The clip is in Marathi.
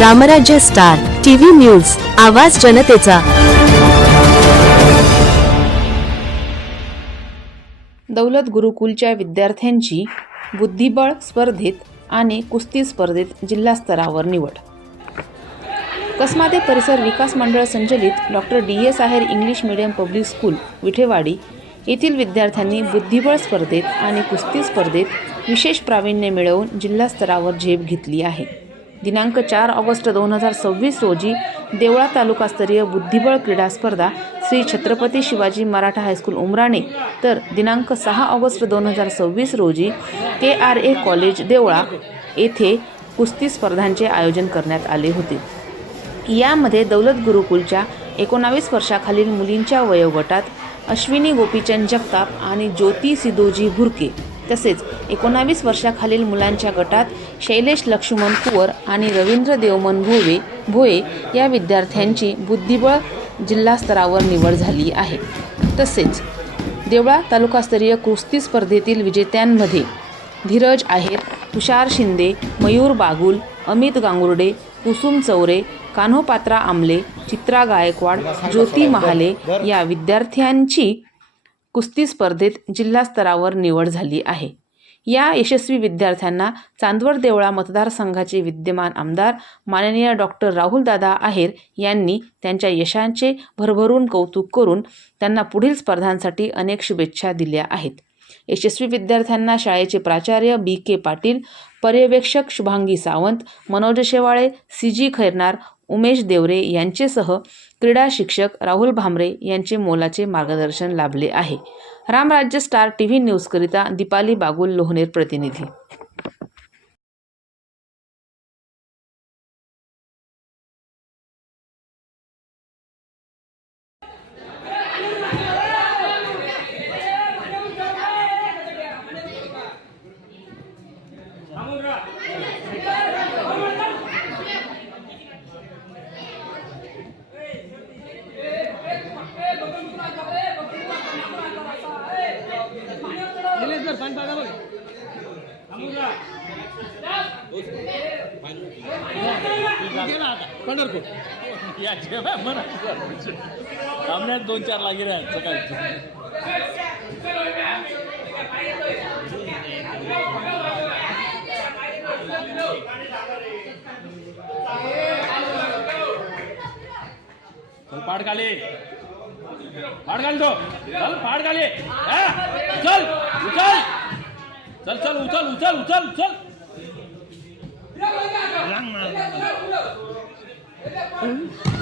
रामराज्य स्टार टीव्ही न्यूज, आवाज जनतेचा। दौलत गुरुकुलच्या विद्यार्थ्यांची बुद्धिबळ स्पर्धेत आणि कुस्ती स्पर्धेत जिल्हा स्तरावर निवड। कसमाते परिसर विकास मंडळ संचलित डॉक्टर DS आहेर English medium public school Vithewadi येथील विद्यार्थ्यांनी बुद्धिबळ स्पर्धेत आणि कुस्ती स्पर्धेत विशेष प्रावीण्य मिळवून जिल्हा स्तरावर झेप घेतली आहे। दिनांक 4 ऑगस्ट 2026 रोजी देवळा तालुकास्तरीय बुद्धिबळ क्रीडा स्पर्धा श्री छत्रपती शिवाजी मराठा हायस्कूल उमराणे, तर दिनांक 6 ऑगस्ट 2026 रोजी KRA कॉलेज देवळा येथे कुस्ती स्पर्धांचे आयोजन करण्यात आले होते। यामध्ये दौलत गुरुकुलच्या 19 वर्षाखालील मुलींच्या वयोगटात अश्विनी गोपीचंद जगताप आणि ज्योती सिदोजी भुरके, तसेच 19 वर्षाखालील मुलांच्या गटात शैलेश लक्ष्मण कुवर आणि रवींद्र देवमन भोये या विद्यार्थ्यांची बुद्धिबळ जिल्हा स्तरावर निवड झाली आहे। तसेच देवळा तालुकास्तरीय कुस्ती स्पर्धेतील विजेत्यांमध्ये धीरज आहेर, तुषार शिंदे, मयूर बागुल, अमित गांगुर्डे, कुसुम चौरे, कान्होपात्रा आमले, चित्रा गायकवाड, ज्योती महाले या विद्यार्थ्यांची कुस्ती स्पर्धेत जिल्हा स्तरावर निवड झाली आहे। या यशस्वी विद्यार्थ्यांना चांदवड देवळा मतदारसंघाचे विद्यमान आमदार माननीय डॉक्टर राहुलदादा आहेर यांनी त्यांच्या यशाचे भरभरून कौतुक करून त्यांना पुढील स्पर्धांसाठी अनेक शुभेच्छा दिल्या आहेत। यशस्वी विद्यार्थ्यांना शाळेचे प्राचार्य BK पाटील, पर्यवेक्षक शुभांगी सावंत, मनोज शेवाळे, CG खैरनार, उमेश देवरे यांचेसह क्रीडा शिक्षक राहुल भामरे यांचे मोलाचे मार्गदर्शन लाभले आहे। रामराज्य स्टार टीव्ही न्यूज करिता दीपाली बागुल, लोहनेर प्रतिनिधी। आमने 2-4 लागी रहे सकाळी चल पाड खाली तो चल पाड खाली चल उचल चल चल उचल उचल उचल उचल रंग